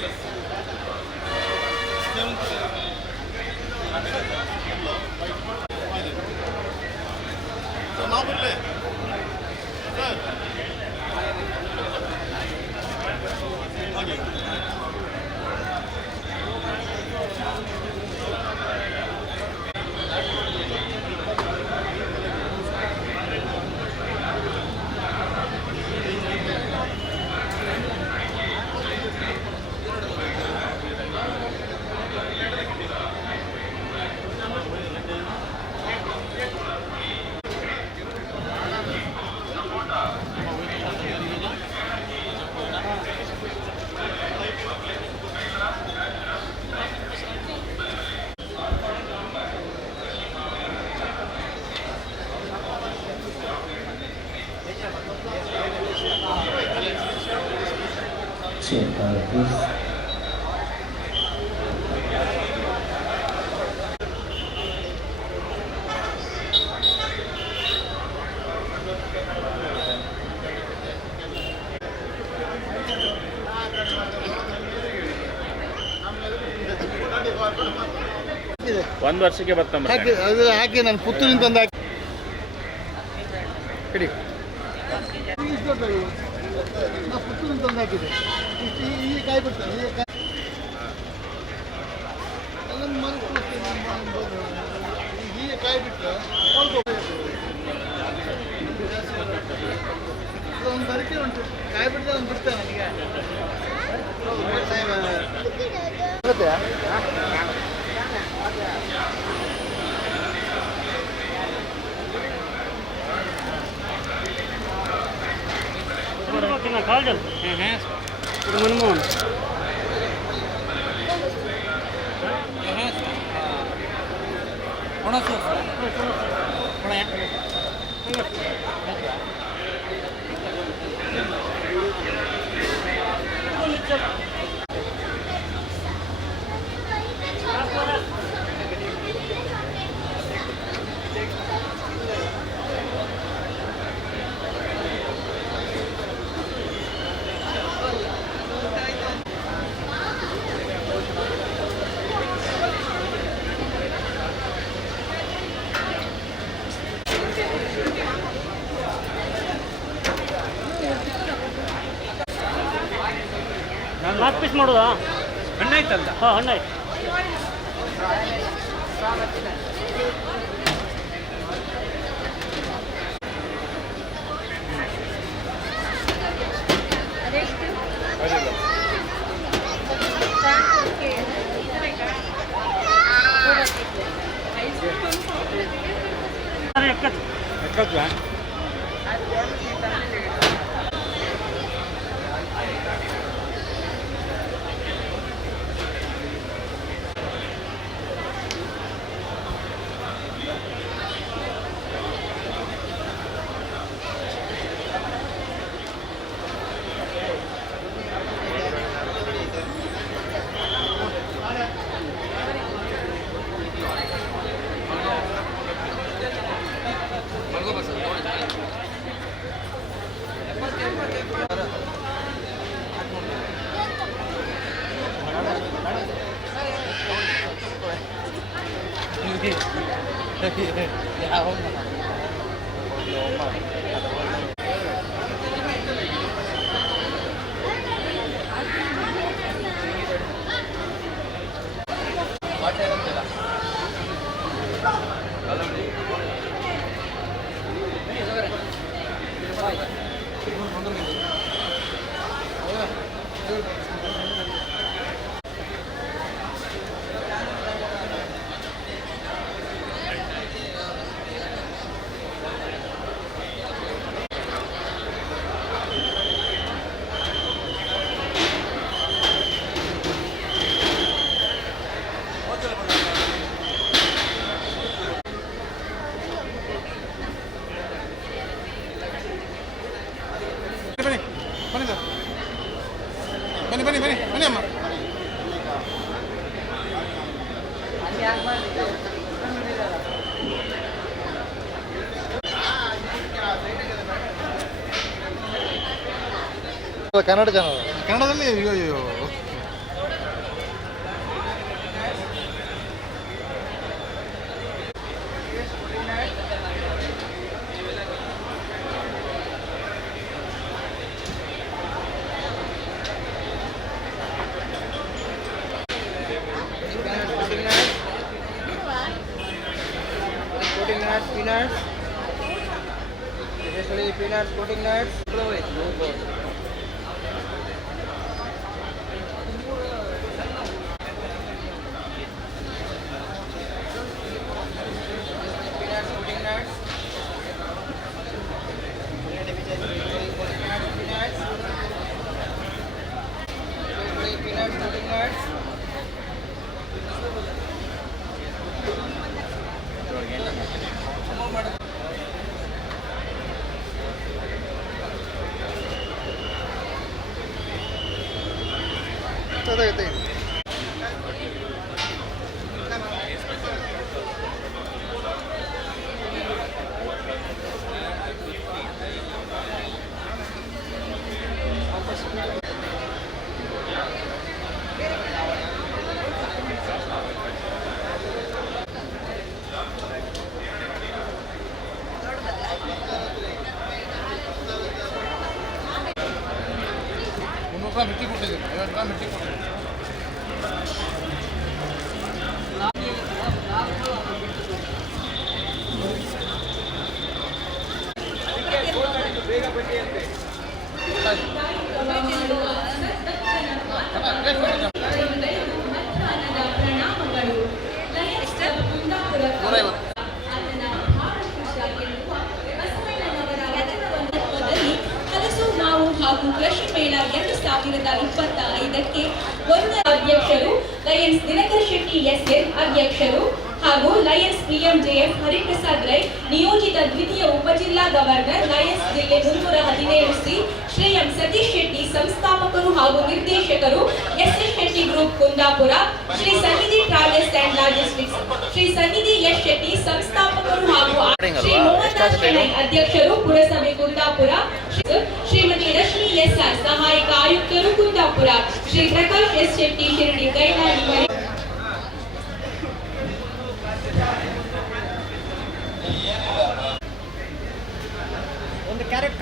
Thank you. Please. ಒಂದು ವರ್ಷಕ್ಕೆ ಬರ್ತಾ ಅದು ಹಾಕಿ ನಾನು ಪುತ್ತೂರಿಂದ ತಂದು ಹಾಕಿ ಹಿಡಿ ಇಷ್ಟು ದೊಡ್ಡದು. ನಾ ಪುತ್ತೂರಿಂದ ತಂದು ಹಾಕಿದೆ ಇಷ್ಟು ಈ- ಈ ಕಾಯಿ ಬಿಡ್ತದೆ ಈ ಕಾಯಿ ಅಲ್ಲೊಂದು ಮನೆ ಕೊಡ್ತೀನಿ, ನಾನು ಬಂದು. ಈ- ಈ ಕಾಯಿ ಬಿಟ್ಟು ಒಂದು ಬರಿಕೆ ಉಂಟು ಕಾಯಿ ಬಿಟ್ಟರೆ ಒಂದು ಬಿಡ್ತೇನೆ ನನಗೆ ಬರುತ್ತೆ? ನಾಲ್ಕು 좀 ಮಾಡೋದಾ ಹಣ್ಣಾಯ್ತಲ್ಲ ಹಾಂ ಹಣ್ಣಾಯ್ತು ಅದೇ ಎಕ್ಕತ್ತು ಎಕ್ಕತ್ವಾ ಕನ್ನಡ ಚಾನಲ್ ಕನ್ನಡದಲ್ಲಿ ಅಯ್ಯೋ ಅಯ್ಯೋ Coating nuts, peanuts. Especially peanuts, coating nuts. ಅದಾಗತ್ತೆ ಮುನ್ನೂರು ಗ್ರಾಮ್ ಮಿಟ್ಟಿ ಕೊಟ್ಟಿದ್ದೀನಿ ಐವತ್ತು ಗ್ರಾಮ್ ಮಿಟ್ಟಿ ಕೊಟ್ಟಿದ್ದೀನಿ ನೂರೈವತ್ತು ದಲ್ಲಿ ಹಲಸು ಮಾವು ಹಾಗೂ ಕೃಷಿ ಮೇಳ ಎರಡು ಸಾವಿರದ ಇಪ್ಪತ್ತ ಐದಕ್ಕೆ ಒಂದು ಅಧ್ಯಕ್ಷರು ಲಯನ್ಸ್ ಶೆಟ್ಟಿ ಅಧ್ಯಕ್ಷರು ಹಾಗೂ ಲಯನ್ಸ್ ಪಿಎಂಜೆಎಫ್ ಹರಿಪ್ರಸಾದ್ ರೈ ನಿಯೋಜಿತ ದ್ವಿತೀಯ ಉಪಜಿಲ್ಲಾ ಗವರ್ನರ್ ಲಯನ್ಸ್ ಜಿಲ್ಲೆ ಮುನ್ನೂರ ಹದಿನೇಳು ಸಿ ಶ್ರೀ ಎಂ ಸತೀಶ್ ಶೆಟ್ಟಿ ಸಂಸ್ಥಾಪಕರು ಹಾಗೂ ನಿರ್ದೇಶಕರು S S Shetty group Kundapura Shri Sannidhi travels and logistics Shri ಸನ್ನಿಧಿ ಎಸ್ ಶೆಟ್ಟಿ ಸಂಸ್ಥಾಪಕರು ಹಾಗೂ ಶ್ರೀ ಮೋಹನ್ ಶೆಣೈ ಅಧ್ಯಕ್ಷರು ಪುರಸಭೆ ಕುಂದಾಪುರ ಶ್ರೀಮತಿ ರಶ್ಮಿ ಎಸ್ ಆರ್ ಸಹಾಯಕ ಆಯುಕ್ತರು ಕುಂದಾಪುರ ಶ್ರೀ ಪ್ರಕಾಶ್ ಎಸ್ ಶೆಟ್ಟಿ ಶಿರಡಿ ಕೈಲಾಡಿ ಮರಿ- ಒಂದು ಕ್ಯಾರೆಟ್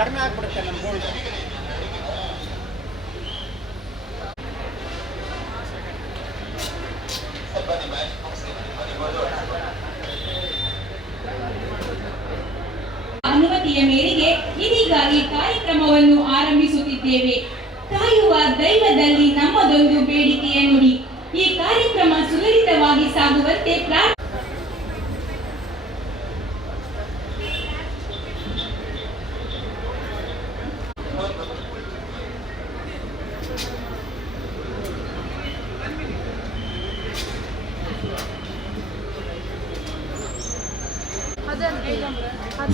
ಕಡಿಮೆ ಆಗ್ಬಿಡುತ್ತೆ ನಮ್ಮ ಗೋಲ್ಡ್ ಅನುಮತಿಯ ಮೇರೆಗೆ ಇದೀಗ ಈ ಕಾರ್ಯಕ್ರಮವನ್ನು ಆರಂಭಿಸುತ್ತಿದ್ದೇವೆ ಕಾಯುವ ದೈವದಲ್ಲಿ ನಮ್ಮದೊಂದು ಬೇಡಿಕೆಯ ನುಡಿ ಈ ಕಾರ್ಯಕ್ರಮ ಸುಲಲಿತವಾಗಿ ಸಾಗುವಂತೆ ಪ್ರಾರ್ಥನೆ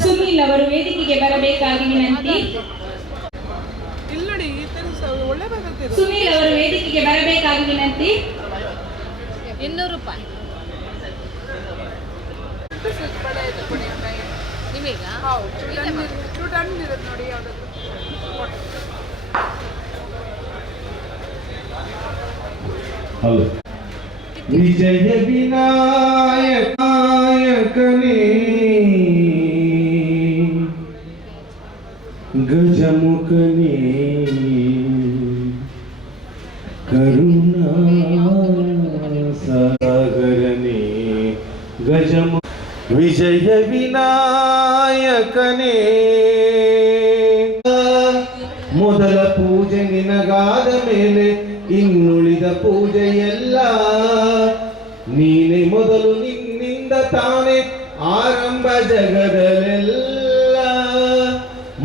ಸುನೀಲ್ ಅವರು ವೇದಿಕೆಗೆ ಬರಬೇಕಾಗಿ ವಿನಂತಿ ಇಲ್ಲಿ ನೋಡಿ ಈ ತರ ಸ- ಒಳ್ಳೆ ಬರುತ್ತೆ ಸುನೀಲ್ ಅವರು ವೇದಿಕೆಗೆ ಬರಬೇಕಾಗಿ ವಿನಂತಿ ಇನ್ನೂರು ರೂಪಾಯಿ. ಟನ್ ಇರುತ್ತೆ ನೋಡಿ ಯಾವುದಾದ್ರು. ಹೌದು. ವಿಜಯ ವಿನಾಯಕ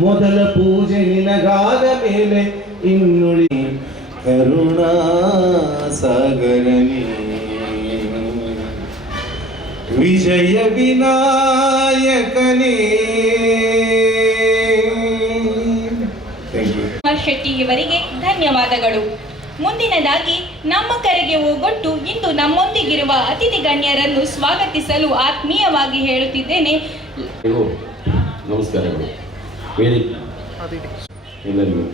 ಮೊದಲ ಪೂಜೆ ನಿನಗಾದ ಮೇಲೆ ಇನ್ನುಳಿ ಕರುಣಾ ಸಾಗರನೇ ವಿಜಯ ವಿನಾಯಕನೇ. ಶೆಟ್ಟಿ ಇವರಿಗೆ ಧನ್ಯವಾದಗಳು. ಮುಂದಿನದಾಗಿ ನಮ್ಮ ಕರೆಗೆ ಹೋಗೊಟ್ಟು ಇಂದು ನಮ್ಮೊಂದಿಗಿರುವ ಅತಿಥಿ ಗಣ್ಯರನ್ನು ಸ್ವಾಗತಿಸಲು ಆತ್ಮೀಯವಾಗಿ ಹೇಳುತ್ತಿದ್ದೇನೆ. ನಮಸ್ಕಾರಗಳು. ವೇದಿಕೆ ಎಲ್ಲರಿಗೂ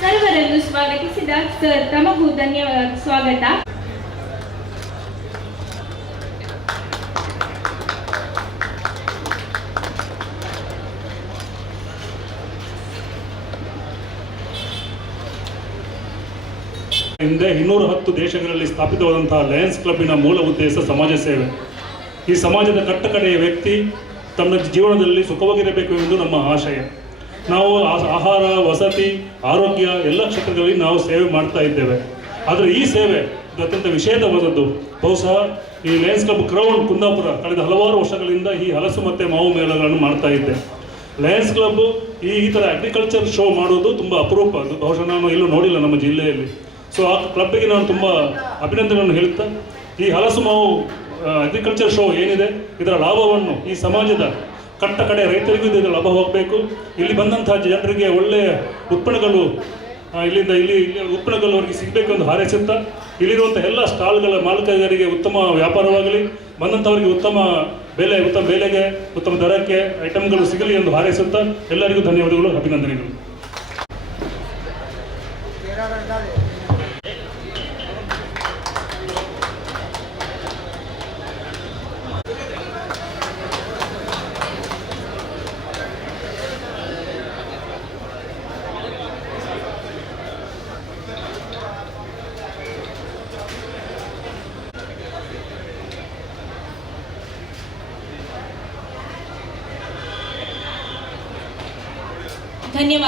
ಸರ್ವರನ್ನು ಸ್ವಾಗತಿಸಿದ ಸರ್ ತಮಗೂ ಧನ್ಯವಾದ ಸ್ವಾಗತ. ಹಿಂದೆ ಇನ್ನೂರ ಹತ್ತು ದೇಶಗಳಲ್ಲಿ ಸ್ಥಾಪಿತವಾದಂತಹ ಲಯನ್ಸ್ ಕ್ಲಬ್ನ ಮೂಲ ಉದ್ದೇಶ ಸಮಾಜ ಸೇವೆ. ಈ ಸಮಾಜದ ಕಟ್ಟಕಡೆಯ ವ್ಯಕ್ತಿ ತಮ್ಮ ಜೀವನದಲ್ಲಿ ಸುಖವಾಗಿರಬೇಕು ಎಂದು ನಮ್ಮ ಆಶಯ. ನಾವು ಆಹಾರ, ವಸತಿ, ಆರೋಗ್ಯ ಎಲ್ಲ ಕ್ಷೇತ್ರಗಳಲ್ಲಿ ನಾವು ಸೇವೆ ಮಾಡ್ತಾ ಇದ್ದೇವೆ. ಆದರೆ ಈ ಸೇವೆ ಅತ್ಯಂತ ವಿಷೇದವಾದದ್ದು. ಬಹುಶಃ ಈ ಲಯನ್ಸ್ ಕ್ಲಬ್ ಕ್ರೌನ್ ಕುಂದಾಪುರ ಕಳೆದ ಹಲವಾರು ವರ್ಷಗಳಿಂದ ಈ ಹಲಸು ಮತ್ತು ಮಾವು ಮೇಳಗಳನ್ನು ಮಾಡ್ತಾ ಇದ್ದೆ. ಲಯನ್ಸ್ ಕ್ಲಬ್ ಈ ಈ ಥರ ಅಗ್ರಿಕಲ್ಚರ್ ಶೋ ಮಾಡೋದು ತುಂಬ ಅಪರೂಪ. ಅದು ಬಹುಶಃ ನಾನು ಎಲ್ಲೂ ನೋಡಿಲ್ಲ ನಮ್ಮ ಜಿಲ್ಲೆಯಲ್ಲಿ. ಸೊ ಆ ಕ್ಲಬ್ಗೆ ನಾನು ತುಂಬ ಅಭಿನಂದನೆಗಳನ್ನು ಹೇಳ್ತಾ, ಈ ಹಲಸು ಮಾವು ಅಗ್ರಿಕಲ್ಚರ್ ಶೋ ಏನಿದೆ? ಇದರ ಲಾಭವನ್ನು ಈ ಸಮಾಜದ ಕಟ್ಟ ಕಡೆ ರೈತರಿಗೂ ಇದರ ಲಾಭ ಹೋಗಬೇಕು. ಇಲ್ಲಿ ಬಂದಂತಹ ಜನರಿಗೆ ಒಳ್ಳೆಯ ಉತ್ಪನ್ನಗಳು ಇಲ್ಲಿಂದ ಇಲ್ಲಿ ಉತ್ಪನ್ನಗಳು ಅವರಿಗೆ ಸಿಗಬೇಕು ಎಂದು ಹಾರೈಸುತ್ತಾ ಇಲ್ಲಿರುವಂಥ ಎಲ್ಲ ಸ್ಟಾಲ್ಗಳ ಮಾಲೀಕರಿಗೆ ಉತ್ತಮ ವ್ಯಾಪಾರವಾಗಲಿ, ಬಂದಂಥವರಿಗೆ ಉತ್ತಮ ಬೆಲೆ, ಉತ್ತಮ ಬೆಲೆಗೆ, ಉತ್ತಮ ದರಕ್ಕೆ ಐಟಮ್ಗಳು ಸಿಗಲಿ ಎಂದು ಹಾರೈಸುತ್ತಾ ಎಲ್ಲರಿಗೂ ಧನ್ಯವಾದಗಳು, ಅಭಿನಂದನೆಗಳು.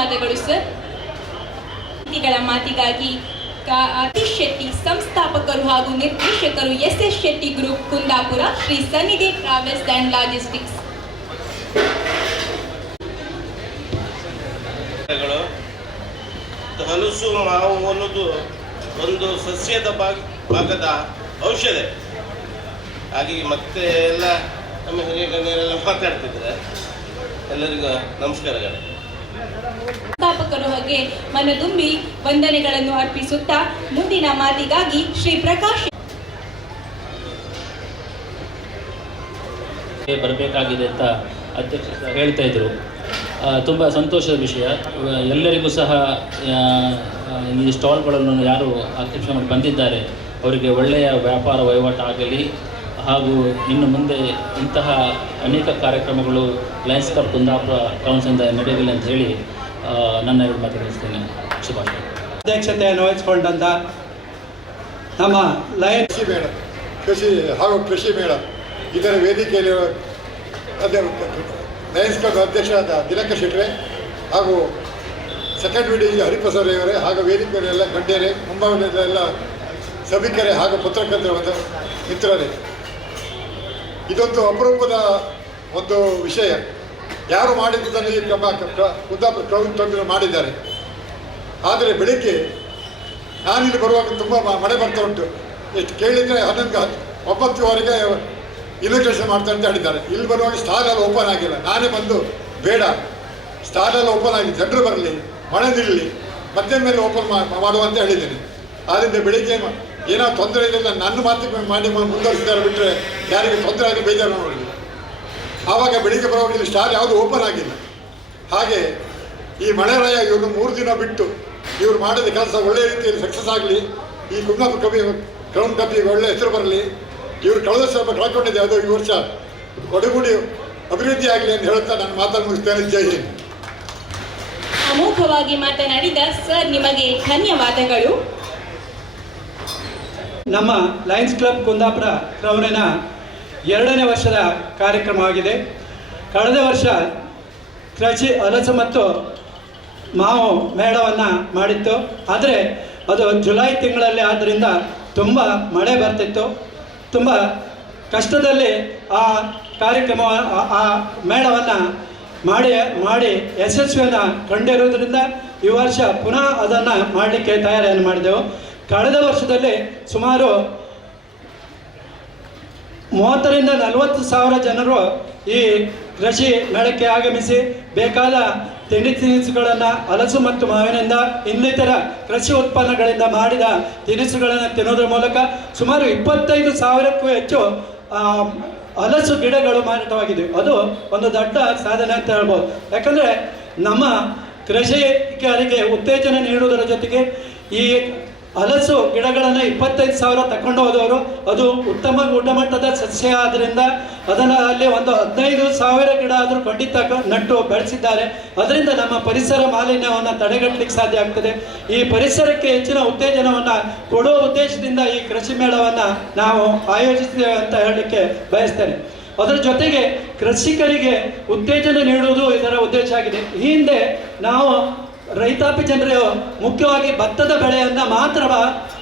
ಧನ್ಯವಾದಗಳು, ಸರ್. ಮಾತಿಗಾಗಿ ಅತೀಶ್ ಶೆಟ್ಟಿ ಸಂಸ್ಥಾಪಕರು ಹಾಗೂ ನಿರ್ದೇಶಕರು S S Shetty group Kundapura Shri Sannidhi travels and logistics. ಹಲಸು ಮಾವು ಅನ್ನೋದು ಒಂದು ಸಸ್ಯದ ಭಾಗ, ಭಾಗದ ಔಷಧ. ಹಾಗೆ ಮತ್ತೆ ಎಲ್ಲ ನಮ್ಮ ಹಿರಿಯ ಮಾತಾಡ್ತಿದ್ದಾರೆ. ಎಲ್ಲರಿಗೂ ನಮಸ್ಕಾರಗಳು. ಸಂಸ್ಥಾಪಕರು ಹಾಗೆ ಮನದುಂಬಿ ವಂದನೆಗಳನ್ನು ಅರ್ಪಿಸುತ್ತಾ ಮುಂದಿನ ಮಾತಿಗಾಗಿ ಶ್ರೀ ಪ್ರಕಾಶ್ ಬರಬೇಕಾಗಿದೆ ಅಂತ ಅಧ್ಯಕ್ಷ ಹೇಳ್ತಾ ಇದ್ರು. ತುಂಬ ಸಂತೋಷದ ವಿಷಯ. ಎಲ್ಲರಿಗೂ ಸಹ ಈ ಸ್ಟಾಲ್ಗಳನ್ನು ಯಾರು ಮಾಡಿ ಬಂದಿದ್ದಾರೆ. ಅವರಿಗೆ ಒಳ್ಳೆಯ ವ್ಯಾಪಾರ ವಹಿವಾಟು ಆಗಲಿ ಹಾಗೂ ಇನ್ನು ಮುಂದೆ ಇಂತಹ ಅನೇಕ ಕಾರ್ಯಕ್ರಮಗಳು ಲಯನ್ಸ್ ಕ್ಲಬ್ ಕುಂದಾಪುರ ಕೌನ್ಸಿಲಿಂದ ನಡೆಯಲಿ ಅಂತ ಹೇಳಿ ನನ್ನ ಎರಡು ಮಾತನಾಡಿಸ್ತೇನೆ ಶುಭಾಶಯ. ಅಧ್ಯಕ್ಷತೆಯನ್ನು ವಹಿಸಿಕೊಂಡಂಥ ನಮ್ಮ ಲಯನ್ ಕೃಷಿ ಮೇಳ ಕೃಷಿ ಹಾಗೂ ಕೃಷಿ ಮೇಳ ಇದರ ವೇದಿಕೆಯಲ್ಲಿ ಅದೇ ಲಯನ್ಸ್ ಕ್ಲಬ್ ಅಧ್ಯಕ್ಷರಾದ ದಿನಕ ಶೆಟ್ರೆ ಹಾಗೂ ಸೆಕೆಂಡ್ ವಿಡಿ ಹರಿಪ್ರಸಾದ್ ಅವರೇ ಹಾಗೂ ವೇದಿಕೆಯಲ್ಲೆಲ್ಲ ಗಣ್ಯರೇ ಮುಂಭಾಗದಲ್ಲೆಲ್ಲ ಸಭಿಕರೇ ಹಾಗೂ ಪತ್ರಕರ್ತರು ಮಿತ್ರರೇ. ಇದೊಂದು ಅಪರೂಪದ ಒಂದು ವಿಷಯ. ಯಾರು ಮಾಡಿದ್ದನ್ನು ಈ ಕ್ರಮ ಕುಂದಾಪುರ ಕ್ರೌನ್ ತಂದು ಮಾಡಿದ್ದಾರೆ. ಆದರೆ ಬೆಳಿಗ್ಗೆ ನಾನಿಲ್ಲಿ ಬರುವಾಗ ತುಂಬ ಮಳೆ ಬರ್ತಾ ಉಂಟು. ಎಷ್ಟು ಕೇಳಿದರೆ ಹನ್ನೊಂದು ಒಂಬತ್ತುವರೆಗೆ ಇನ್ವಿಟೇಷನ್ ಮಾಡ್ತಾರೆ ಅಂತ ಹೇಳಿದ್ದಾರೆ. ಇಲ್ಲಿ ಬರುವಾಗ ಸ್ಟಾಲ್ ಎಲ್ಲ ಓಪನ್ ಆಗಿಲ್ಲ. ನಾನೇ ಬಂದು ಬೇಡ. ಸ್ಟಾಲ್ ಓಪನ್ ಆಗಿ ಜನರು ಬರಲಿ, ಮಳೆ ನಿಲ್ಲಿ ಮಧ್ಯಾಹ್ನ ಮೇಲೆ ಓಪನ್ ಮಾಡುವಂತ ಹೇಳಿದ್ದೀನಿ. ಆದ್ದರಿಂದ ಬೆಳಿಗ್ಗೆ ಏನೋ ತೊಂದರೆ ಇದೆಲ್ಲ ನನ್ನ ಮಾತಿಗೆ ಮಾಡಿ ಮುಂದುವರಿಸಿದ್ದಾರೆ ಬಿಟ್ಟರೆ ಯಾರಿಗೆ ತೊಂದರೆ ಆಗಿ ಬೇಜಾರು ನೋಡಿ ಆವಾಗ ಬೆಳಿಗ್ಗೆ ಬರೋದಿಲ್ಲ ಸ್ಟಾರ್ ಯಾವುದು ಓಪನ್ ಆಗಿಲ್ಲ. ಹಾಗೆ ಈ ಮಳೆರಾಯ ಇವರು ಮೂರು ದಿನ ಬಿಟ್ಟು ಇವರು ಮಾಡಿದ ಕೆಲಸ ಒಳ್ಳೆಯ ರೀತಿಯಲ್ಲಿ ಸಕ್ಸಸ್ ಆಗಲಿ, ಈ ಕುಂಗಪ್ಪ ಕವಿ ಕ್ರೌನ್ ಕಪಿಗೆ ಒಳ್ಳೆ ಹೆಸರು ಬರಲಿ, ಇವರು ಕಳೆದ ಸ್ವಲ್ಪ ಕಳ್ಕೊಂಡಿದ್ದೆ ಯಾವುದೋ ಈ ವರ್ಷ ಒಡಗೂಡಿ ಅಭಿವೃದ್ಧಿ ಆಗಲಿ ಅಂತ ಹೇಳುತ್ತಾ ನಾನು ಮಾತನ್ನು ಮುಗಿಸ್ತೇನೆ. ಜೈ ಹಿಂದ್. ಅಮೋಘವಾಗಿ ಮಾತನಾಡಿದ ಸರ್, ನಿಮಗೆ ಧನ್ಯವಾದಗಳು. ನಮ್ಮ ಲಯನ್ಸ್ ಕ್ಲಬ್ ಕುಂದಾಪುರ ಕ್ರೌನಿನ ಎರಡನೇ ವರ್ಷದ ಕಾರ್ಯಕ್ರಮವಾಗಿದೆ ಕಳೆದ ವರ್ಷ ಕ್ರಚಿ ಹಲಸು ಮತ್ತು ಮಾವು ಮೇಳವನ್ನು ಮಾಡಿತ್ತು. ಆದರೆ ಅದು ಜುಲೈ ತಿಂಗಳಲ್ಲಿ ಆದ್ದರಿಂದ ತುಂಬ ಮಳೆ ಬರ್ತಿತ್ತು. ತುಂಬ ಕಷ್ಟದಲ್ಲಿ ಆ ಕಾರ್ಯಕ್ರಮ ಆ ಮೇಳವನ್ನು ಮಾಡಿ ಮಾಡಿ ಯಶಸ್ವಿಯನ್ನು ಕಂಡಿರುವುದರಿಂದ ಈ ವರ್ಷ ಪುನಃ ಅದನ್ನು ಮಾಡಲಿಕ್ಕೆ ತಯಾರಿಯನ್ನು ಮಾಡಿದೆವು. ಕಳೆದ ವರ್ಷದಲ್ಲಿ ಸುಮಾರು ಮೂವತ್ತರಿಂದ ನಲವತ್ತು ಸಾವಿರ ಜನರು ಈ ಕೃಷಿ ಮೇಳಕ್ಕೆ ಆಗಮಿಸಿ ಬೇಕಾದ ತಿಂಡಿ ತಿನಿಸುಗಳನ್ನು ಹಲಸು ಮತ್ತು ಮಾವಿನಿಂದ ಇನ್ನಿತರ ಕೃಷಿ ಉತ್ಪನ್ನಗಳಿಂದ ಮಾಡಿದ ತಿನಿಸುಗಳನ್ನು ತಿನ್ನೋದ್ರ ಮೂಲಕ ಸುಮಾರು ಇಪ್ಪತ್ತೈದು ಸಾವಿರಕ್ಕೂ ಹೆಚ್ಚು ಹಲಸು ಗಿಡಗಳು ಮಾರಾಟವಾಗಿದೆ ಅದು ಒಂದು ದೊಡ್ಡ ಸಾಧನೆ ಅಂತ ಹೇಳ್ಬೋದು. ಯಾಕಂದರೆ ನಮ್ಮ ಕೃಷಿಕರಿಗೆ ಉತ್ತೇಜನ ನೀಡುವುದರ ಜೊತೆಗೆ ಈ ಹಲಸು ಗಿಡಗಳನ್ನು ಇಪ್ಪತ್ತೈದು ಸಾವಿರ ತಕೊಂಡು ಹೋದವರು, ಅದು ಉತ್ತಮ ಗುಣಮಟ್ಟದ ಸಸ್ಯ ಆದ್ದರಿಂದ ಅದನ್ನು ಅಲ್ಲಿ ಒಂದು ಹದಿನೈದು ಸಾವಿರ ಗಿಡ ಆದರೂ ಖಂಡಿತ ನಟ್ಟು ಬೆಳೆಸಿದ್ದಾರೆ. ಅದರಿಂದ ನಮ್ಮ ಪರಿಸರ ಮಾಲಿನ್ಯವನ್ನು ತಡೆಗಟ್ಟಲಿಕ್ಕೆ ಸಾಧ್ಯ ಆಗ್ತದೆ. ಈ ಪರಿಸರಕ್ಕೆ ಹೆಚ್ಚಿನ ಉತ್ತೇಜನವನ್ನು ಕೊಡುವ ಉದ್ದೇಶದಿಂದ ಈ ಕೃಷಿ ಮೇಳವನ್ನು ನಾವು ಆಯೋಜಿಸ್ತೇವೆ ಅಂತ ಹೇಳಲಿಕ್ಕೆ ಬಯಸ್ತೇನೆ. ಅದರ ಜೊತೆಗೆ ಕೃಷಿಕರಿಗೆ ಉತ್ತೇಜನ ನೀಡುವುದು ಇದರ ಉದ್ದೇಶ ಆಗಿದೆ. ಈ ಹಿಂದೆ ನಾವು ರೈತಾಪಿ ಜನರು ಮುಖ್ಯವಾಗಿ ಭತ್ತದ ಬೆಳೆಯನ್ನು ಮಾತ್ರ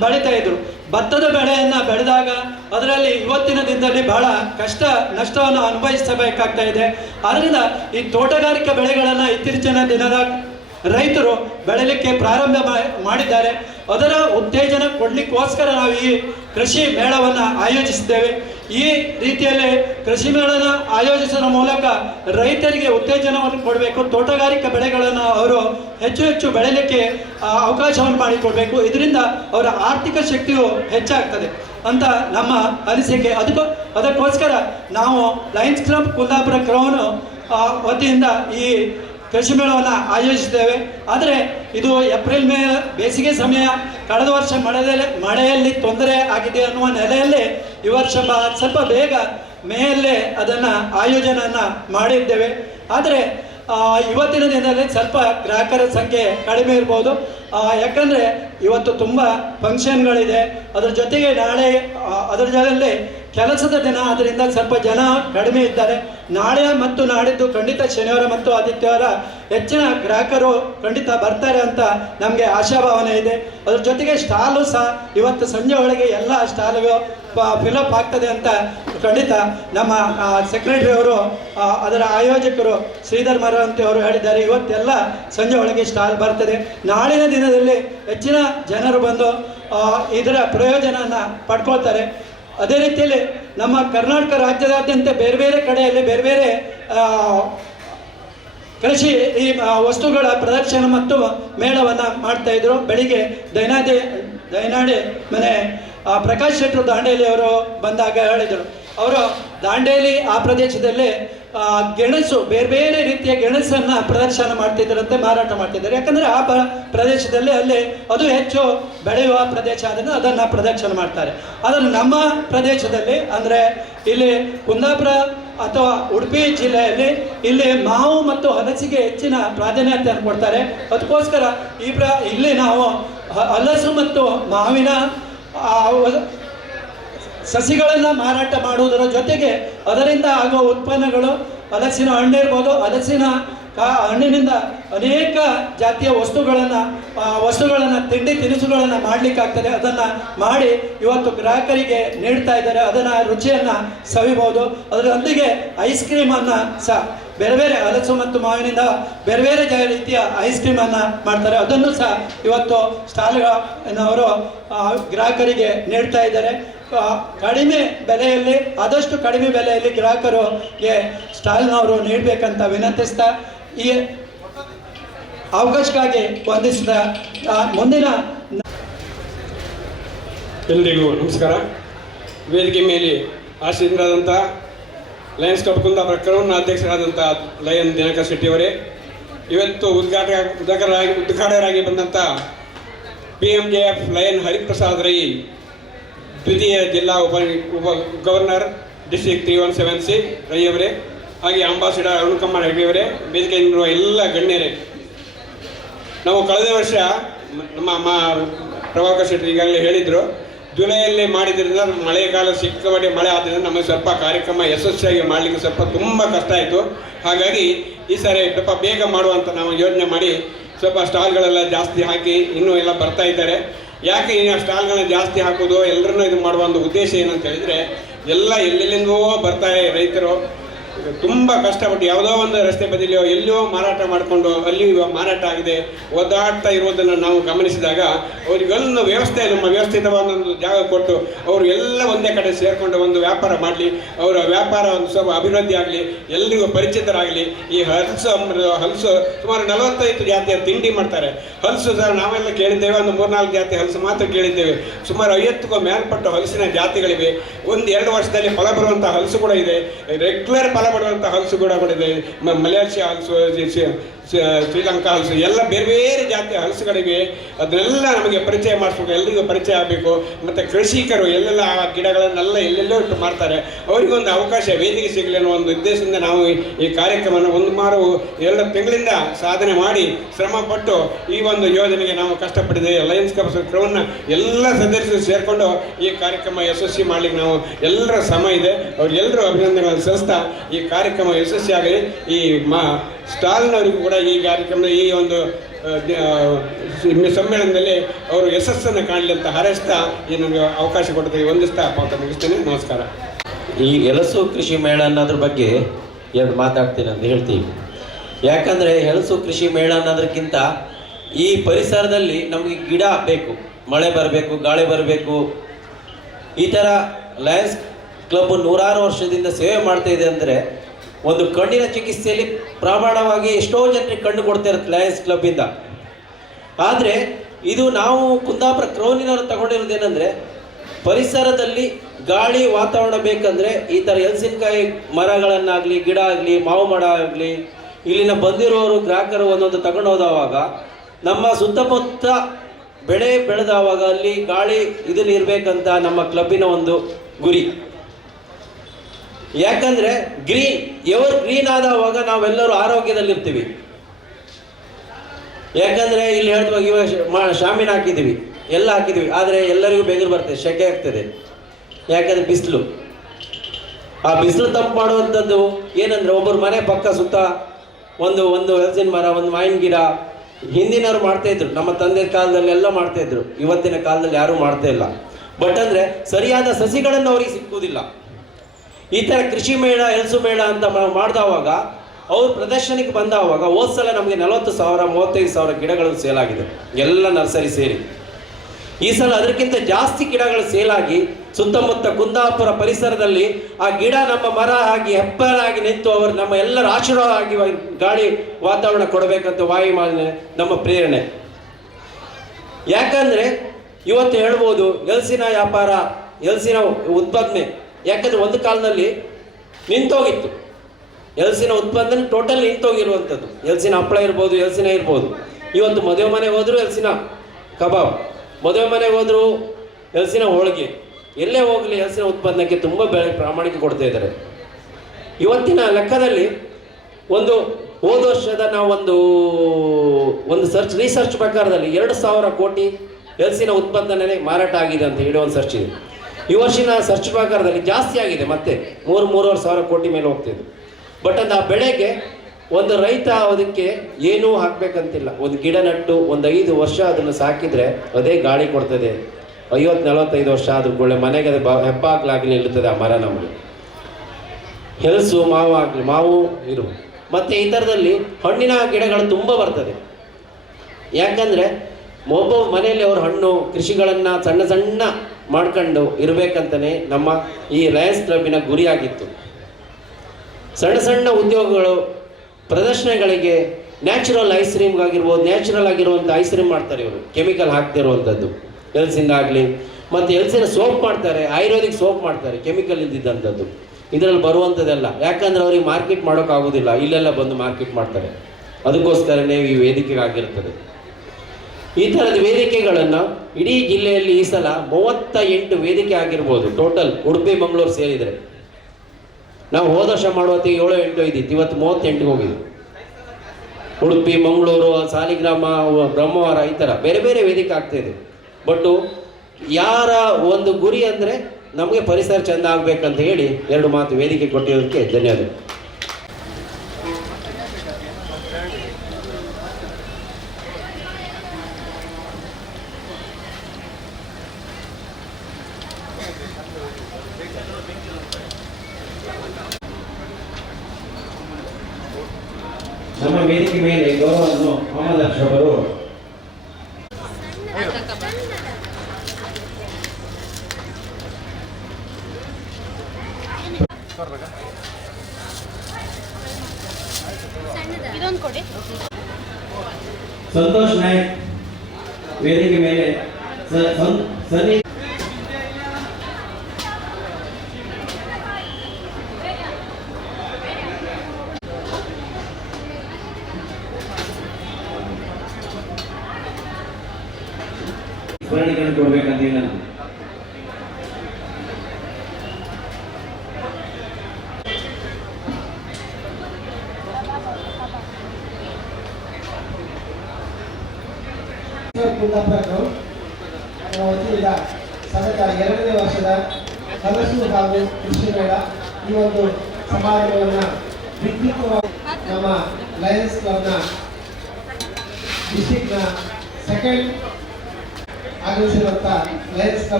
ಬೆಳೀತಾ ಇದ್ರು. ಭತ್ತದ ಬೆಳೆಯನ್ನು ಬೆಳೆದಾಗ ಅದರಲ್ಲಿ ಇವತ್ತಿನ ದಿನದಲ್ಲಿ ಬಹಳ ಕಷ್ಟ ನಷ್ಟವನ್ನು ಅನುಭವಿಸಬೇಕಾಗ್ತಾ ಇದೆ. ಆದ್ದರಿಂದ ಈ ತೋಟಗಾರಿಕೆ ಬೆಳೆಗಳನ್ನು ಇತ್ತೀಚಿನ ದಿನದ ರೈತರು ಬೆಳಲಿಕ್ಕೆ ಪ್ರಾರಂಭ ಮಾಡಿದ್ದಾರೆ. ಅದರ ಉತ್ತೇಜನ ಕೊಡಲಿಕ್ಕೋಸ್ಕರ ನಾವು ಈ ಕೃಷಿ ಮೇಳವನ್ನು ಆಯೋಜಿಸಿದ್ದೇವೆ. ಈ ರೀತಿಯಲ್ಲಿ ಕೃಷಿ ಮೇಳನ ಆಯೋಜಿಸುವ ಮೂಲಕ ರೈತರಿಗೆ ಉತ್ತೇಜನವನ್ನು ಕೊಡಬೇಕು. ತೋಟಗಾರಿಕಾ ಬೆಳೆಗಳನ್ನು ಅವರು ಹೆಚ್ಚು ಹೆಚ್ಚು ಬೆಳೆಯಲಿಕ್ಕೆ ಅವಕಾಶವನ್ನು ಮಾಡಿಕೊಡಬೇಕು. ಇದರಿಂದ ಅವರ ಆರ್ಥಿಕ ಶಕ್ತಿಯು ಹೆಚ್ಚಾಗ್ತದೆ ಅಂತ ನಮ್ಮ ಅನಿಸಿಕೆ. ಅದಕ್ಕೂ, ಅದಕ್ಕೋಸ್ಕರ ನಾವು ಲಯನ್ಸ್ ಕ್ಲಬ್ ಕುಂದಾಪುರ ಕ್ರೌನ್ ವತಿಯಿಂದ ಈ ಕೃಷಿ ಮೇಳವನ್ನು ಆಯೋಜಿಸಿದ್ದೇವೆ. ಆದರೆ ಇದು ಏಪ್ರಿಲ್ ಮೇ ಬೇಸಿಗೆ ಸಮಯ, ಕಳೆದ ವರ್ಷ ಮಳೆಯಲ್ಲಿ ಮಳೆಯಲ್ಲಿ ತೊಂದರೆ ಆಗಿದೆ ಅನ್ನುವ ನೆಲೆಯಲ್ಲಿ ಈ ವರ್ಷ ಸ್ವಲ್ಪ ಬೇಗ ಮೇಯಲ್ಲೇ ಅದನ್ನು ಆಯೋಜನೆಯನ್ನು ಮಾಡಿದ್ದೇವೆ. ಆದರೆ ಇವತ್ತಿನ ದಿನದಲ್ಲಿ ಸ್ವಲ್ಪ ಗ್ರಾಹಕರ ಸಂಖ್ಯೆ ಕಡಿಮೆ ಇರ್ಬೋದು. ಯಾಕಂದ್ರೆ ಇವತ್ತು ತುಂಬ ಫಂಕ್ಷನ್ಗಳಿದೆ. ಅದರ ಜೊತೆಗೆ ನಾಳೆ ಅದರ ಜೊತೆಯಲ್ಲಿ ಕೆಲಸದ ದಿನ, ಅದರಿಂದ ಸ್ವಲ್ಪ ಜನ ಕಡಿಮೆ ಇದ್ದಾರೆ. ನಾಳೆ ಮತ್ತು ನಾಡಿದ್ದು ಖಂಡಿತ ಶನಿವಾರ ಮತ್ತು ಆದಿತ್ಯವಾರ ಹೆಚ್ಚಿನ ಗ್ರಾಹಕರು ಖಂಡಿತ ಬರ್ತಾರೆ ಅಂತ ನಮಗೆ ಆಶಾಭಾವನೆ ಇದೆ. ಅದ್ರ ಜೊತೆಗೆ ಸ್ಟಾಲು ಸಹ ಇವತ್ತು ಸಂಜೆ ಒಳಗೆ ಎಲ್ಲ ಸ್ಟಾಲು ಫಿಲಪ್ ಆಗ್ತದೆ ಅಂತ ಖಂಡಿತ ನಮ್ಮ ಸೆಕ್ರೆಟರಿ ಅವರು ಅದರ ಆಯೋಜಕರು ಶ್ರೀಧರ್ ಮರವಂತಿ ಅವರು ಹೇಳಿದ್ದಾರೆ. ಇವತ್ತೆಲ್ಲ ಸಂಜೆ ಒಳಗೆ ಸ್ಟಾಲ್ ಬರ್ತದೆ. ನಾಳಿನ ದಿನದಲ್ಲಿ ಹೆಚ್ಚಿನ ಜನರು ಬಂದು ಇದರ ಪ್ರಯೋಜನನ ಪಡ್ಕೊಳ್ತಾರೆ. ಅದೇ ರೀತಿಯಲ್ಲಿ ನಮ್ಮ ಕರ್ನಾಟಕ ರಾಜ್ಯದಾದ್ಯಂತ ಬೇರೆ ಬೇರೆ ಕಡೆಯಲ್ಲಿ ಬೇರೆ ಬೇರೆ ಕೃಷಿ, ಈ ವಸ್ತುಗಳ ಪ್ರದರ್ಶನ ಮತ್ತು ಮೇಳವನ್ನು ಮಾಡ್ತಾ ಇದ್ರು. ಬೆಳಿಗ್ಗೆ ದೈನಾದಿ, ದೈನಾಡಿ ಮನೆ ಪ್ರಕಾಶ್ ಶೆಟ್ಟರು ದಾಂಡೇಲಿ ಅವರು ಬಂದಾಗ ಹೇಳಿದರು. ಅವರು ದಾಂಡೇಲಿ ಆ ಪ್ರದೇಶದಲ್ಲಿ ಗೆಣಸು, ಬೇರೆ ಬೇರೆ ರೀತಿಯ ಗೆಣಸನ್ನು ಪ್ರದರ್ಶನ ಮಾಡ್ತಿದ್ದರಂತೆ, ಮಾರಾಟ ಮಾಡ್ತಿದ್ದಾರೆ. ಯಾಕಂದ್ರೆ ಆ ಪ್ರ- ಪ್ರದೇಶದಲ್ಲಿ ಅಲ್ಲಿ ಅದು ಹೆಚ್ಚು ಬೆಳೆಯುವ ಪ್ರದೇಶ ಅದನ್ನು ಅದನ್ನು ಪ್ರದರ್ಶನ ಮಾಡ್ತಾರೆ. ಅದನ್ನು ನಮ್ಮ ಪ್ರದೇಶದಲ್ಲಿ ಅಂದರೆ ಇಲ್ಲಿ ಕುಂದಾಪುರ ಅಥವಾ ಉಡುಪಿ ಜಿಲ್ಲೆಯಲ್ಲಿ ಇಲ್ಲಿ ಮಾವು ಮತ್ತು ಹಲಸಿಗೆ ಹೆಚ್ಚಿನ ಪ್ರಾಧಾನ್ಯತೆಯನ್ನು ಕೊಡ್ತಾರೆ. ಅದಕ್ಕೋಸ್ಕರ ಈ ಪ್ರ, ಇಲ್ಲಿ ನಾವು ಹಲಸು ಮತ್ತು ಮಾವಿನ ಸಸಿಗಳನ್ನು ಮಾರಾಟ ಮಾಡುವುದರ ಜೊತೆಗೆ ಅದರಿಂದ ಆಗುವ ಉತ್ಪನ್ನಗಳು ಹಲಸಿನ ಹಣ್ಣು ಇರ್ಬೋದು ಹಲಸಿನ ಕಾ, ಹಣ್ಣಿನಿಂದ ಅನೇಕ ಜಾತಿಯ ವಸ್ತುಗಳನ್ನು ವಸ್ತುಗಳನ್ನು, ತಿಂಡಿ ತಿನಿಸುಗಳನ್ನು ಮಾಡಲಿಕ್ಕಾಗ್ತದೆ. ಅದನ್ನು ಮಾಡಿ ಇವತ್ತು ಗ್ರಾಹಕರಿಗೆ ನೀಡ್ತಾ ಇದ್ದಾರೆ. ಅದನ್ನು ರುಚಿಯನ್ನು ಸವಿಬೋದು. ಅದರೊಂದಿಗೆ ಐಸ್ ಕ್ರೀಮನ್ನು ಸಹ ಬೇರೆ ಬೇರೆ ಹಲಸು ಮತ್ತು ಮಾವಿನಿಂದ ಬೇರೆ ಬೇರೆ ರೀತಿಯ ಐಸ್ ಕ್ರೀಮನ್ನು ಮಾಡ್ತಾರೆ. ಅದನ್ನು ಸಹ ಇವತ್ತು ಸ್ಟಾಲ್ಗಳವರು ಗ್ರಾಹಕರಿಗೆ ನೀಡ್ತಾ ಇದ್ದಾರೆ. ಕಡಿಮೆ ಬೆಲೆಯಲ್ಲಿ, ಆದಷ್ಟು ಕಡಿಮೆ ಬೆಲೆಯಲ್ಲಿ ಗ್ರಾಹಕರಿಗೆ ಸ್ಟಾಲ್ನವರು ನೀಡಬೇಕಂತ ವಿನಂತಿಸ್ತಾ, ಈ ಅವಕಾಶಕ್ಕಾಗಿ ವಂದಿಸಿದ ಮುಂದಿನ ಎಲ್ಲರಿಗೂ ನಮಸ್ಕಾರ. ವೇದಿಕೆ ಮೇಲೆ ಆಶೀರ್ವಾದಂಥ ಲಯನ್ಸ್ ಕ್ಲಬ್ ಕುಂದ ಪ್ರಕರಣ ಅಧ್ಯಕ್ಷರಾದಂಥ ಲಯನ್ ದಿನಕರ್ ಶೆಟ್ಟಿಯವರೇ, ಇವತ್ತು ಉದ್ಘಾಟಕ ಉದ್ಘಾಟಕರಾಗಿ ಉದ್ಘಾಟಕರಾಗಿ ಬಂದಂಥ P M J F lion Hariprasad Rai ದ್ವಿತೀಯ ಜಿಲ್ಲಾ ಉಪ ಉಪ governor district three one seven C ರೈಯವರೇ ಹಾಗೆ ಅಂಬಾಸಿಡರ್ ಅರುಣ್ ಕುಮಾರ್ ಹೆಗ್ಡೆಯವರೇ ವೇದಿಕೆಯಲ್ಲಿರುವ ಎಲ್ಲ ಗಣ್ಯರೇ. ನಾವು ಕಳೆದ ವರ್ಷ ನಮ್ಮ ಅಮ್ಮ ಪ್ರಭಾಕರ್ ಶೆಟ್ಟಿ ಈಗಾಗಲೇ ಹೇಳಿದರು, ಜುಲೈಯಲ್ಲಿ ಮಾಡಿದ್ರಿಂದ ಮಳೆಗಾಲ ಸಿಕ್ಕಾಪಟ್ಟೆ ಮಳೆ ಆದ್ದರಿಂದ ನಮಗೆ ಸ್ವಲ್ಪ ಕಾರ್ಯಕ್ರಮ ಯಶಸ್ವಿಯಾಗಿ ಮಾಡಲಿಕ್ಕೆ ಸ್ವಲ್ಪ ತುಂಬ ಕಷ್ಟ ಆಯಿತು. ಹಾಗಾಗಿ ಈ ಸಾರಿ ಸ್ವಲ್ಪ ಬೇಗ ಮಾಡುವಂಥ ನಾವು ಯೋಚನೆ ಮಾಡಿ ಸ್ವಲ್ಪ ಸ್ಟಾಲ್ಗಳೆಲ್ಲ ಜಾಸ್ತಿ ಹಾಕಿ ಇನ್ನೂ ಎಲ್ಲ ಬರ್ತಾ ಇದ್ದಾರೆ. ಯಾಕೆ ಈ ಸ್ಟಾಲ್ಗಳನ್ನ ಜಾಸ್ತಿ ಹಾಕೋದು? ಎಲ್ಲರನ್ನೂ ಇದು ಮಾಡುವ ಒಂದು ಉದ್ದೇಶ ಏನಂತ ಹೇಳಿದರೆ, ಎಲ್ಲ ಎಲ್ಲೆಲ್ಲಿಂದೋ ಬರ್ತಾರೆ ರೈತರು. ತುಂಬ ಕಷ್ಟಪಟ್ಟು ಯಾವುದೋ ಒಂದು ರಸ್ತೆ ಬದಿಲಿಯೋ ಎಲ್ಲಿಯೋ ಮಾರಾಟ ಮಾಡಿಕೊಂಡು ಅಲ್ಲಿ ಮಾರಾಟ ಆಗಿದೆ ಒದ್ದಾಡ್ತಾ ಇರುವುದನ್ನು ನಾವು ಗಮನಿಸಿದಾಗ ಅವರಿಗೊಂದು ವ್ಯವಸ್ಥೆ, ನಮ್ಮ ವ್ಯವಸ್ಥಿತವಾದ ಒಂದು ಜಾಗ ಕೊಟ್ಟು ಅವರು ಎಲ್ಲ ಒಂದೇ ಕಡೆ ಸೇರಿಕೊಂಡು ಒಂದು ವ್ಯಾಪಾರ ಮಾಡಲಿ, ಅವರ ವ್ಯಾಪಾರ ಒಂದು ಸ್ವಲ್ಪ ಅಭಿವೃದ್ಧಿ ಆಗಲಿ, ಎಲ್ರಿಗೂ ಪರಿಚಿತರಾಗಲಿ. ಈ ಹಲಸು ಹಲಸು ಸುಮಾರು ನಲವತ್ತೈದು ಜಾತಿಯ ತಿಂಡಿ ಮಾಡ್ತಾರೆ. ಹಲಸು ಸರ್, ನಾವೆಲ್ಲ ಕೇಳಿದ್ದೇವೆ, ಒಂದು ಮೂರ್ನಾಲ್ಕು ಜಾತಿ ಹಲಸು ಮಾತ್ರ ಕೇಳಿದ್ದೇವೆ. ಸುಮಾರು ಐವತ್ತಕ್ಕೂ ಮೇಲ್ಪಟ್ಟು ಹಲಸಿನ ಜಾತಿಗಳಿವೆ. ಒಂದು ಎರಡು ವರ್ಷದಲ್ಲಿ ಫಲ ಬರುವಂಥ ಹಲಸು ಕೂಡ ಇದೆ. ರೆಗ್ಯುಲರ್ ಫಲ ಬರುವಂಥ ಹಲಸು ಕೂಡ ಮಾಡಿದೆ. ಇದೆ ಮ- ಮಲೇಷ್ಯಾ ಹಲಸು ಶ್ರೀಲಂಕಾ ಹಲಸು, ಎಲ್ಲ ಬೇರೆ ಬೇರೆ ಜಾತಿಯ ಹಲಸುಗಳಿವೆ. ಅದನ್ನೆಲ್ಲ ನಮಗೆ ಪರಿಚಯ ಮಾಡಿಸ್ಬೇಕು ಎಲ್ಲರಿಗೂ ಪರಿಚಯ ಆಗಬೇಕು. ಮತ್ತು ಕೃಷಿಕರು ಎಲ್ಲೆಲ್ಲ ಆ ಗಿಡಗಳನ್ನೆಲ್ಲ ಎಲ್ಲೆಲ್ಲೋ ಇಟ್ಟು ಮಾಡ್ತಾರೆ ಅವರಿಗೊಂದು ಅವಕಾಶ, ವೇದಿಕೆ ಸಿಗಲಿ ಅನ್ನೋ ಒಂದು ಉದ್ದೇಶದಿಂದ ನಾವು ಈ- ಕಾರ್ಯಕ್ರಮವನ್ನು ಒಂದು ಮಾರು ಎರಡು ತಿಂಗಳಿಂದ ಸಾಧನೆ ಮಾಡಿ ಶ್ರಮಪಟ್ಟು ಈ ಒಂದು ಯೋಜನೆಗೆ ನಾವು ಕಷ್ಟಪಟ್ಟಿದ್ದೇವೆ. ಲಯನ್ಸ್ ಕಪ್ ಕ್ರಮವನ್ನು ಎಲ್ಲ ಸದಸ್ಯರು ಸೇರಿಕೊಂಡು ಈ ಕಾರ್ಯಕ್ರಮ ಯಶಸ್ವಿ ಮಾಡಲಿಕ್ಕೆ ನಾವು ಎಲ್ಲರ ಶ್ರಮ ಇದೆ. ಅವರೆಲ್ಲರೂ ಅಭಿನಂದನೆಗಳನ್ನು ಸಲ್ಲಿಸ್ತಾ ಈ ಕಾರ್ಯಕ್ರಮ ಯಶಸ್ವಿಯಾಗಲಿ. ಈ ಮಾ ಸ್ಟಾಲ್ನವರಿಗೂ ಕೂಡ ಈ ಕಾರ್ಯಕ್ರಮದ ಈ ಒಂದು ಸಮ್ಮೇಳನದಲ್ಲಿ ಅವರು ಯಶಸ್ಸನ್ನು ಕಾಣಲಿ ಅಂತ ಹಾರೈಸ್ತಾ ಈ ನನಗೆ ಅವಕಾಶ ಕೊಡ್ತೀವಿ ಒಂದಿಸ್ತಾ ಮಾತು ಮುಗಿಸ್ತೇನೆ. ನಮಸ್ಕಾರ. ಈ ಎಲಸು ಕೃಷಿ ಮೇಳ ಅನ್ನೋದ್ರ ಬಗ್ಗೆ ಎರಡು ಮಾತಾಡ್ತೀನಿ ಅಂತ ಹೇಳ್ತೀವಿ ಯಾಕಂದರೆ ಎಲಸು ಕೃಷಿ ಮೇಳ ಅನ್ನೋದಕ್ಕಿಂತ ಈ ಪರಿಸರದಲ್ಲಿ ನಮಗೆ ಗಿಡ ಬೇಕು, ಮಳೆ ಬರಬೇಕು, ಗಾಳಿ ಬರಬೇಕು, ಈ ಥರ ಲಯನ್ಸ್ ಕ್ಲಬ್ ನೂರಾರು ವರ್ಷದಿಂದ ಸೇವೆ ಮಾಡ್ತಾ ಇದೆ ಅಂದರೆ ಒಂದು ಕಣ್ಣಿನ ಚಿಕಿತ್ಸೆಯಲ್ಲಿ ಪ್ರಮಾಣವಾಗಿ ಎಷ್ಟೋ ಜನರಿಗೆ ಕಣ್ಣು ಕೊಡ್ತಾ ಇರುತ್ತೆ ಲಯನ್ಸ್ ಕ್ಲಬ್ಬಿಂದ ಆದರೆ ಇದು ನಾವು ಕುಂದಾಪುರ ಕ್ರೌನಿನವರು ತಗೊಂಡಿರೋದೇನೆಂದರೆ ಪರಿಸರದಲ್ಲಿ ಗಾಳಿ ವಾತಾವರಣ ಬೇಕಂದರೆ ಈ ಥರ ಎಲ್ಸಿನಕಾಯಿ ಮರಗಳನ್ನಾಗಲಿ, ಗಿಡ ಆಗಲಿ, ಮಾವು ಮಡ ಆಗಲಿ, ಇಲ್ಲಿನ ಬಂದಿರೋರು, ಗ್ರಾಹಕರು ಒಂದೊಂದು ತಗೊಂಡು ಹೋದವಾಗ ನಮ್ಮ ಸುತ್ತಮುತ್ತ ಬೆಳೆ ಬೆಳೆದವಾಗ ಅಲ್ಲಿ ಗಾಳಿ ಇದನ್ನ ಇರಬೇಕಂತ ನಮ್ಮ ಕ್ಲಬ್ಬಿನ ಒಂದು ಗುರಿ. ಯಾಕಂದ್ರೆ ಗ್ರೀನ್, ಎವರ್ ಗ್ರೀನ್ ಆದವಾಗ ನಾವೆಲ್ಲರೂ ಆರೋಗ್ಯದಲ್ಲಿರ್ತೀವಿ. ಯಾಕಂದ್ರೆ ಇಲ್ಲಿ ಹೇಳಿದ್ವಾಗ ಇವಾಗ ಶಾಮಿನ ಹಾಕಿದ್ದೀವಿ, ಎಲ್ಲ ಹಾಕಿದ್ದೀವಿ, ಆದರೆ ಎಲ್ಲರಿಗೂ ಬೆವರು ಬರ್ತದೆ ಸೆಕೆ ಆಗ್ತದೆ. ಯಾಕಂದ್ರೆ ಬಿಸಿಲು. ಆ ಬಿಸಿಲು ತಂಪು ಮಾಡುವಂಥದ್ದು ಏನಂದ್ರೆ ಒಬ್ಬರು ಮನೆ ಪಕ್ಕ ಸುತ್ತ ಒಂದು ಒಂದು ಹಲಸಿನ ಮರ, ಒಂದು ಮಾವಿನ ಗಿಡ, ಹಿಂದಿನವ್ರು ಮಾಡ್ತಾ ಇದ್ರು, ನಮ್ಮ ತಂದೆ ಕಾಲದಲ್ಲಿ ಎಲ್ಲ ಮಾಡ್ತಾ ಇದ್ರು, ಇವತ್ತಿನ ಕಾಲದಲ್ಲಿ ಯಾರೂ ಮಾಡ್ತಾ ಇಲ್ಲ. ಬಟ್ ಅಂದ್ರೆ ಸರಿಯಾದ ಸಸಿಗಳನ್ನು ಅವರಿಗೆ ಸಿಕ್ಕುವುದಿಲ್ಲ. ಈ ಥರ ಕೃಷಿ ಮೇಳ ಎಲ್ಸು ಮೇಳ ಅಂತ ಮಾಡಿದವಾಗ ಪ್ರದರ್ಶನಕ್ಕೆ ಬಂದವಾಗ ಹೋದ ಸಲ ನಮಗೆ ನಲವತ್ತು ಸಾವಿರ, ಮೂವತ್ತೈದು ಸಾವಿರ ಗಿಡಗಳು ಸೇಲ್ ಆಗಿದೆ. ಎಲ್ಲ ನರ್ಸರಿ ಸೇರಿ. ಈ ಸಲ ಅದಕ್ಕಿಂತ ಜಾಸ್ತಿ ಗಿಡಗಳು ಸೇಲಾಗಿ ಸುತ್ತಮುತ್ತ ಕುಂದಾಪುರ ಪರಿಸರದಲ್ಲಿ ಆ ಗಿಡ ನಮ್ಮ ಮರ ಆಗಿ ಹೆಪ್ಪರಾಗಿ ನಿಂತು ಅವರು ನಮ್ಮ ಎಲ್ಲರ ಆಶೀರ್ವಾದ ಆಗಿ ಗಾಳಿ ವಾತಾವರಣ ಕೊಡಬೇಕಂತ ವಾಯು ಮಾಲಿನ್ಯ ನಮ್ಮ ಪ್ರೇರಣೆ. ಯಾಕಂದ್ರೆ ಇವತ್ತು ಹೇಳ್ಬೋದು, ಎಲ್ಸಿನ ವ್ಯಾಪಾರ, ಎಲ್ಸಿನ ಉತ್ಪಾದನೆ ಯಾಕಂದ್ರೆ ಒಂದು ಕಾಲದಲ್ಲಿ ನಿಂತೋಗಿತ್ತು. ಎಲ್ಸಿನ ಉತ್ಪಾದನೆ ಟೋಟಲ್ ನಿಂತೋಗಿರುವಂಥದ್ದು. ಎಲ್ಸಿನ ಹಪ್ಪಳ ಇರ್ಬೋದು, ಎಲ್ಸಿನ ಇರ್ಬೋದು. ಇವತ್ತು ಮದುವೆ ಮನೆಗೆ ಹೋದರೂ ಎಲ್ಸಿನ ಕಬಾಬ್. ಮದುವೆ ಮನೆಗೆ ಹೋದರೂ ಎಲ್ಸಿನ ಹೋಳಿಗೆ. ಎಲ್ಲೇ ಹೋಗಲಿ ಎಲ್ಸಿನ ಉತ್ಪಾದನೆಗೆ ತುಂಬ ಬೆಳೆ ಪ್ರಾಮಾಣಿಕ ಕೊಡ್ತಾ ಇದ್ದಾರೆ. ಇವತ್ತಿನ ಲೆಕ್ಕದಲ್ಲಿ ಒಂದು ಹೋದ ವರ್ಷದ ನಾವೊಂದು ಒಂದು ಸರ್ಚ್ ರಿಸರ್ಚ್ ಪ್ರಕಾರದಲ್ಲಿ ಎರಡು ಸಾವಿರ ಕೋಟಿ ಎಲ್ಸಿನ ಉತ್ಪಾದನೆ ಮಾರಾಟ ಆಗಿದೆ ಅಂತ ಹೇಳಿ ಒಂದು ಸರ್ಚ್ ಇದೆ. ಈ ವರ್ಷಿನ ಸರ್ಚ್ ಪ್ರಕಾರದಲ್ಲಿ ಜಾಸ್ತಿ ಆಗಿದೆ ಮತ್ತೆ ಮೂರು ಮೂರುವರೆ ಸಾವಿರ ಕೋಟಿ ಮೇಲೆ ಹೋಗ್ತಿದ್ದು ಬಟ್ ಅದು ಆ ಬೆಳೆಗೆ ಒಂದು ರೈತ ಅದಕ್ಕೆ ಏನೂ ಹಾಕ್ಬೇಕಂತಿಲ್ಲ. ಒಂದು ಗಿಡ ನಟ್ಟು ಒಂದು ಐದು ವರ್ಷ ಅದನ್ನು ಸಾಕಿದ್ರೆ ಅದೇ ಗಾಳಿ ಕೊಡ್ತದೆ. ಐವತ್ತು ನಲವತ್ತೈದು ವರ್ಷ ಆದ್ರೂ ಒಳ್ಳೆ ಮನೆಗೆ ಅದು ಬ- ಹೆಪ್ಪಾಗ್ಲಾಗಿ ನಿಲ್ಲುತ್ತದೆ ಆ ಮರ ನಮಗೆ. ಹೆಲಸು, ಮಾವು ಆಗಲಿ, ಮಾವು ಇರು. ಮತ್ತು ಈ ಥರದಲ್ಲಿ ಹಣ್ಣಿನ ಗಿಡಗಳು ತುಂಬ ಬರ್ತದೆ. ಯಾಕಂದರೆ ಒಬ್ಬ ಮನೆಯಲ್ಲಿ ಅವ್ರ ಹಣ್ಣು, ಕೃಷಿಗಳನ್ನು ಸಣ್ಣ ಸಣ್ಣ ಮಾಡ್ಕೊಂಡು ಇರಬೇಕಂತಲೇ ನಮ್ಮ ಈ ಲಯನ್ಸ್ ಕ್ಲಬ್ಬಿನ ಗುರಿಯಾಗಿತ್ತು. ಸಣ್ಣ ಸಣ್ಣ ಉದ್ಯೋಗಗಳು, ಪ್ರದರ್ಶನಗಳಿಗೆ ನ್ಯಾಚುರಲ್ ಐಸ್ ಕ್ರೀಮ್ಗಾಗಿರ್ಬೋದು ನ್ಯಾಚುರಲ್ ಆಗಿರುವಂಥ ಐಸ್ ಕ್ರೀಮ್ ಮಾಡ್ತಾರೆ ಇವರು. ಕೆಮಿಕಲ್ ಹಾಕ್ತಿರುವಂಥದ್ದು ಎಲ್ಸಿಂದ ಆಗಲಿ, ಮತ್ತು ಎಲ್ಸಿನ ಸೋಪ್ ಮಾಡ್ತಾರೆ ಆಯುರ್ವೇದಿಕ್ ಸೋಪ್ ಮಾಡ್ತಾರೆ ಕೆಮಿಕಲ್ ಇದ್ದಿದ್ದಂಥದ್ದು ಇದರಲ್ಲಿ ಬರುವಂಥದ್ದೆಲ್ಲ ಯಾಕಂದರೆ ಅವ್ರಿಗೆ ಮಾರ್ಕೆಟ್ ಮಾಡೋಕ್ಕಾಗೋದಿಲ್ಲ. ಇಲ್ಲೆಲ್ಲ ಬಂದು ಮಾರ್ಕೆಟ್ ಮಾಡ್ತಾರೆ. ಅದಕ್ಕೋಸ್ಕರನೇ ಈ ವೇದಿಕೆ ಆಗಿರ್ತದೆ ಈ ಥರದ ವೇದಿಕೆಗಳನ್ನು ಇಡೀ ಜಿಲ್ಲೆಯಲ್ಲಿ ಈ ಸಲ ಮೂವತ್ತ ಎಂಟು ವೇದಿಕೆ ಆಗಿರ್ಬೋದು. ಟೋಟಲ್ ಉಡುಪಿ, ಮಂಗಳೂರು ಸೇರಿದರೆ. ನಾವು ಹೋದ ವರ್ಷ ಮಾಡುವತ್ತಿಗೆ ಏಳು ಎಂಟು ಇದ್ದಿತ್ತು. ಇವತ್ತು ಮೂವತ್ತೆಂಟಿಗೆ ಹೋಗಿದ್ವಿ ಉಡುಪಿ, ಮಂಗಳೂರು, ಸಾಲಿಗ್ರಾಮ, ಬ್ರಹ್ಮವಾರ ಈ ಥರ ಬೇರೆ ಬೇರೆ ವೇದಿಕೆ ಆಗ್ತಾಯಿದೆ ಬಟ್ಟು ಯಾರ ಒಂದು ಗುರಿ ಅಂದರೆ ನಮಗೆ ಪರಿಸರ ಚೆಂದ ಆಗಬೇಕಂತ ಹೇಳಿ ಎರಡು ಮಾತು ವೇದಿಕೆ ಕೊಟ್ಟಿರೋದಕ್ಕೆ ಧನ್ಯವಾದ முடியல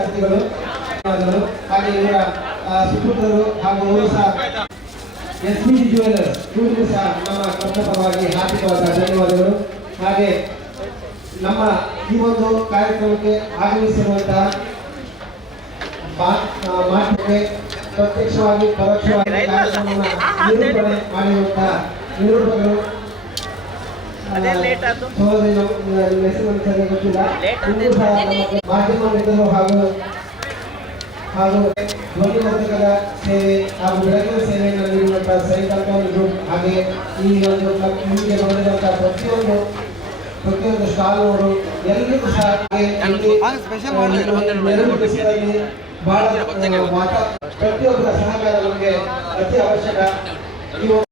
ಅತಿಥಿಗಳು ಹಾಗೆ ಇವರ ಸುಪುತ್ರರು ಹಾಗೂ ಅವರು ಸಹ ಎಸ್ ಬಿ ಜ್ಯುವೆಲರ್ಸ್ ಇವರಿಗೂ ಸಹ ನಮ್ಮ ಕ್ಲಬ್ನ ಪರವಾಗಿ ಹಾರ್ದಿಕವಾದ ಧನ್ಯವಾದಗಳು. ಹಾಗೆ ನಮ್ಮ ಈ ಒಂದು ಕಾರ್ಯಕ್ರಮಕ್ಕೆ ಆಗಮಿಸಿರುವಂತಹ ಮಾತುಕತೆ ಪ್ರತ್ಯಕ್ಷವಾಗಿ ಪರೋಕ್ಷವಾಗಿ ಕಾರ್ಯಕ್ರಮವನ್ನು ನಿರೂಪಣೆ ಮಾಡಿರುವಂತಹ ನಿರೂಪಕರು ಮಾಧ್ಯಮ ಮಿತ್ರರು ಹಾಗೂ ಹಾಗೂ ಧ್ವನಿವರ್ಧಕದ ಸೇವೆ ಹಾಗೂ ಬೆಳಕಿನ ಸೇವೆಯನ್ನು ನೀಡುವಂತಹ ಸೈಕಲ್ ಗ್ರೂಪ್ ಹಾಗೆ ಈ ಒಂದು ನಿಮಗೆ ಬಂದಿರುವಂತಹ ಪ್ರತಿಯೊಂದು ಪ್ರತಿಯೊಂದು ಸ್ಟಾಲ್ನವರು ಎಲ್ಲರಿಗೂ ಸಹ ದಿವಸದಲ್ಲಿ ಬಹಳ ಪ್ರತಿಯೊಬ್ಬರ ಸಹಕಾರ ನಮಗೆ ಅತಿ ಅವಶ್ಯಕ.